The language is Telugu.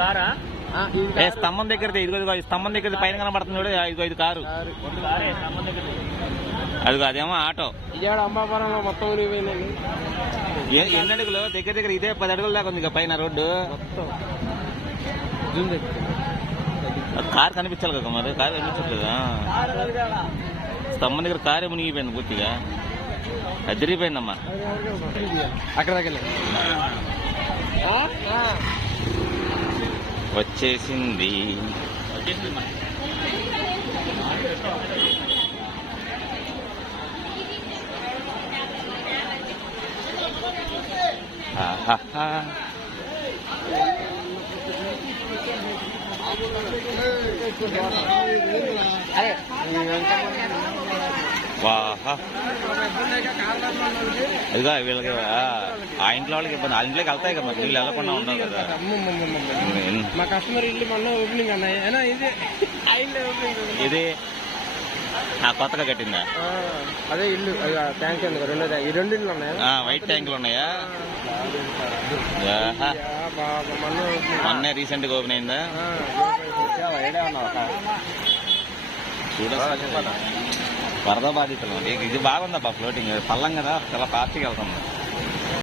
కారా ఏ స్తంభం దగ్గరది, ఇదిగో ఈ స్తంభం దగ్గర పైన కనబడుతుంది చూడు, ఇదిగో ఇది కారు. అదిగో అదేమో ఆటో. అంబాపురంలో మొత్తం ఊరిపోయిందండి. ఎన్ని అడుగులు? దగ్గర దగ్గర ఇదే 10 అడుగుల దాకా ఉంది ఇక పైన రోడ్డు. కారు కనిపించాలి కదా మరి, కారు కనిపించట్లేదా? స్తంభం దగ్గర కారే మునిగిపోయింది పూర్తిగా, అదిరిపోయిందమ్మా. అక్కడ దగ్గర వచ్చేసింది. వాహా, అదిగా వీళ్ళకి ఆ ఇంట్లో వాళ్ళకి ఇబ్బంది, ఆ ఇంట్లోకి వెళ్తాయి కదా మరి, వీళ్ళు వెళ్ళకుండా ఉండవు కదా. మా కస్టమర్ ఇల్లు మొన్న ఓపెనింగ్ అన్నాయి. ఇది కొత్తగా కట్టిందా? అదే ఇల్లు ట్యాంక్ ఈ 2 ఇల్లు ఉన్నాయా? వైట్ ట్యాంకులు ఉన్నాయా? మొన్నే రీసెంట్ గా ఓపెన్ అయిందా? వరద బాధితులు. ఇది బాగుందబ్బా ఫ్లోటింగ్, పల్లం కదా, చాలా ఫాస్ట్గా వెళ్తుంది.